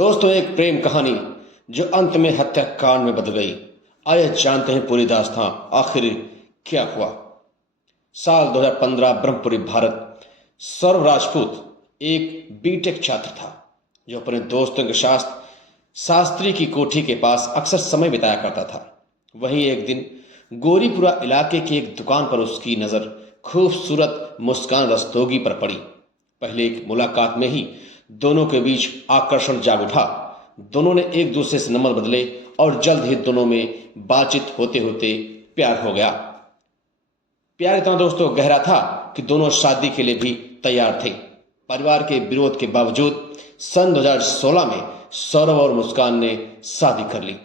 दोस्तों, एक प्रेम कहानी जो अंत में हत्याकांड में बदल गई। आइए जानते हैं पूरी दास्तां आखिर क्या हुआ। साल 2015 ब्रह्मपुरी भारत। सौरभ राजपूत एक बीटेक छात्र था जो अपने दोस्तों के साथ शास्त्री की कोठी के पास अक्सर समय बिताया करता था। वहीं एक दिन गोरीपुरा इलाके की एक दुकान पर उसकी नज़र खूबसूरत मुस्कान रस्तोगी पर पड़ी। पहले एक मुलाकात में ही दोनों के बीच आकर्षण जाग उठा। दोनों ने एक दूसरे से नंबर बदले और जल्द ही दोनों में बातचीत होते होते प्यार हो गया। प्यार इतना दोस्तों गहरा था कि दोनों शादी के लिए भी तैयार थे। परिवार के विरोध के बावजूद सन 2016 में सौरभ और मुस्कान ने शादी कर ली।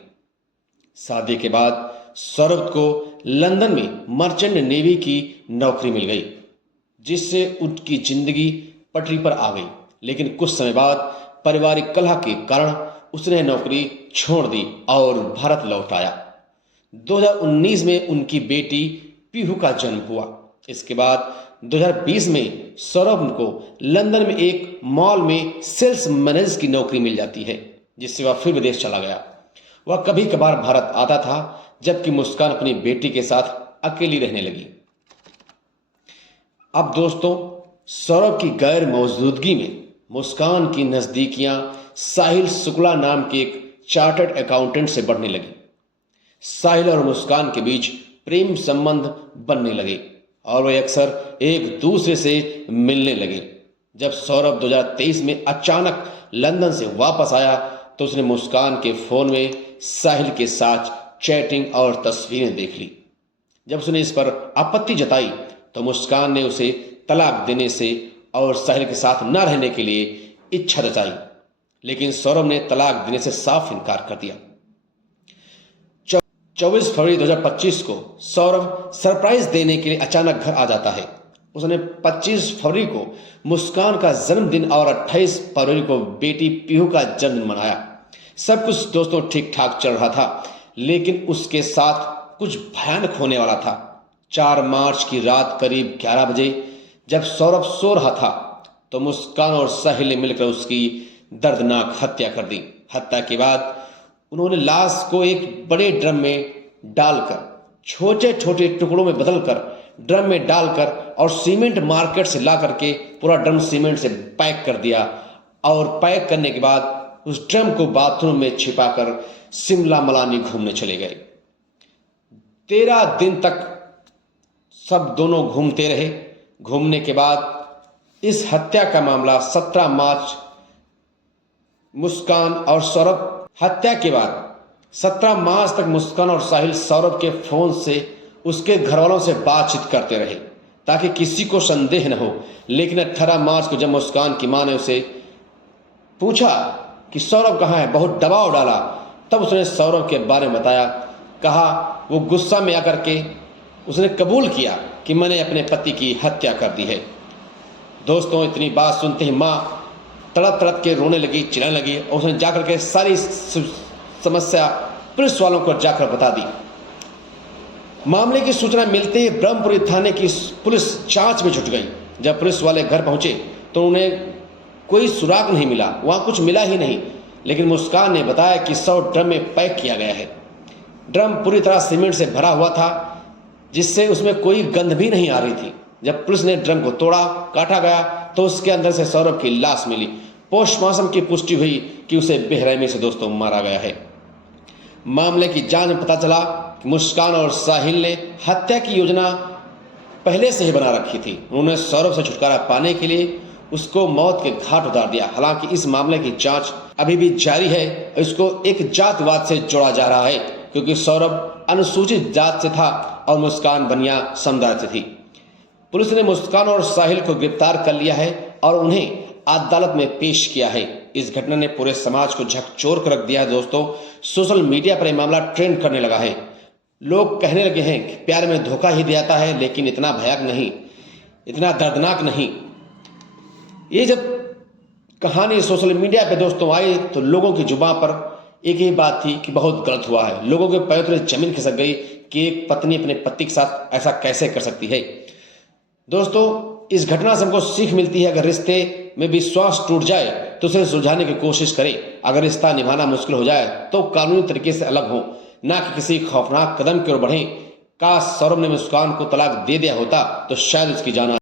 शादी के बाद सौरभ को लंदन में मर्चेंट नेवी की नौकरी मिल गई, जिससे उनकी जिंदगी पटरी पर आ गई। लेकिन कुछ समय बाद पारिवारिक कलह के कारण उसने नौकरी छोड़ दी और भारत लौट आया। 2019 में उनकी बेटी पीहू का जन्म हुआ। इसके बाद 2020 में सौरभ को लंदन में एक मॉल में सेल्स मैनेजर की नौकरी मिल जाती है, जिससे वह फिर विदेश चला गया। वह कभी कभार भारत आता था, जबकि मुस्कान अपनी बेटी के साथ अकेली रहने लगी। अब दोस्तों, सौरभ की गैर मौजूदगी में मुस्कान की नजदीकियां साहिल शुक्ला नाम के एक चार्टर्ड अकाउंटेंट से बढ़ने लगी। साहिल और मुस्कान के बीच प्रेम संबंध बनने लगे और वे अक्सर एक दूसरे से मिलने लगे। जब सौरभ 2023 में अचानक लंदन से वापस आया तो उसने मुस्कान के फोन में साहिल के साथ चैटिंग और तस्वीरें देख ली। जब उसने इस पर आपत्ति जताई तो मुस्कान ने उसे तलाक देने से और साहिल के साथ न रहने के लिए इच्छा जताई, लेकिन सौरभ ने तलाक देने से साफ इनकार कर दिया। 24 फरवरी 2025 को सौरभ सरप्राइज देने के लिए अचानक घर आ जाता है। उसने 25 फरवरी को मुस्कान का जन्मदिन और 28 फरवरी को बेटी पीहू का जन्मदिन मनाया। सब कुछ दोस्तों ठीक ठाक चल रहा था, लेकिन उसके साथ कुछ भयानक होने वाला था। 4 मार्च की रात करीब 11 बजे जब सौरभ सो रहा था तो मुस्कान और साहिल ने मिलकर उसकी दर्दनाक हत्या कर दी। हत्या के बाद उन्होंने लाश को एक बड़े ड्रम में डालकर, छोटे छोटे टुकड़ों में बदलकर, ड्रम में डालकर और सीमेंट मार्केट से ला करके पूरा ड्रम सीमेंट से पैक कर दिया। और पैक करने के बाद उस ड्रम को बाथरूम में छिपाकर शिमला मनाली घूमने चले गए। 13 दिन तक सब दोनों घूमते रहे। घूमने के बाद इस हत्या का मामला 17 मार्च मुस्कान और सौरभ हत्या के बाद 17 मार्च तक मुस्कान और साहिल सौरभ के फोन से उसके घरवालों से बातचीत करते रहे ताकि किसी को संदेह न हो। लेकिन 18 मार्च को जब मुस्कान की मां ने उसे पूछा कि सौरभ कहाँ है, बहुत दबाव डाला, तब उसने सौरभ के बारे में बताया। कहा वो गुस्सा में आकर के उसने कबूल किया कि मैंने अपने पति की हत्या कर दी है। दोस्तों, इतनी बात सुनते ही माँ तड़प तड़प के रोने लगी, चिल्लाने लगी और उसने जाकर के सारी समस्या पुलिस वालों को जाकर बता दी। मामले की सूचना मिलते ही ब्रह्मपुरी थाने की पुलिस जांच में जुट गई। जब पुलिस वाले घर पहुंचे तो उन्हें कोई सुराग नहीं मिला, वहां कुछ मिला ही नहीं। लेकिन मुस्कान ने बताया कि 100 ड्रम में पैक किया गया है। ड्रम पूरी तरह सीमेंट से भरा हुआ था, जिससे उसमें कोई गंध भी नहीं आ रही थी। जब पुलिस ने ड्रम को तोड़ा, काटा गया तो उसके अंदर से सौरभ की लाश मिली। पोस्टमार्टम की पुष्टि हुई कि उसे बेरहमी से दोस्तों मारा गया है। मामले की जांच में पता चला कि मुस्कान और साहिल ने हत्या की योजना पहले से ही बना रखी थी। उन्होंने सौरभ से छुटकारा पाने के लिए उसको मौत के घाट उतार दिया। हालांकि इस मामले की जांच अभी भी जारी है। इसको एक जातवाद से जोड़ा जा रहा है, क्योंकि सौरभ अनुसूचित जात से था और मुस्कान बनिया समुदाय से थी। पुलिस ने मुस्कान और साहिल को गिरफ्तार कर लिया है और उन्हें अदालत में पेश किया है। इस घटना ने पूरे समाज को झकझोर कर रख दिया है। दोस्तों, सोशल मीडिया पर यह मामला ट्रेंड करने लगा है। लोग कहने लगे हैं कि प्यार में धोखा ही दिया जाता है, लेकिन इतना भयानक नहीं, इतना दर्दनाक नहीं। ये जब कहानी सोशल मीडिया पे दोस्तों आई तो लोगों की जुबान पर एक ही बात थी कि बहुत गलत हुआ है। लोगों के पैर तले जमीन खिसक गई कि एक पत्नी अपने पति के साथ ऐसा कैसे कर सकती है। दोस्तों, इस घटना से हमको सीख मिलती है, अगर रिश्ते में विश्वास टूट जाए तो उसे सुलझाने की कोशिश करें। अगर रिश्ता निभाना मुश्किल हो जाए तो कानूनी तरीके से अलग हो, ना कि किसी खौफनाक कदम की ओर बढ़ें। काश सौरभ ने मुस्कान को तलाक दे दिया होता तो शायद उसकी जान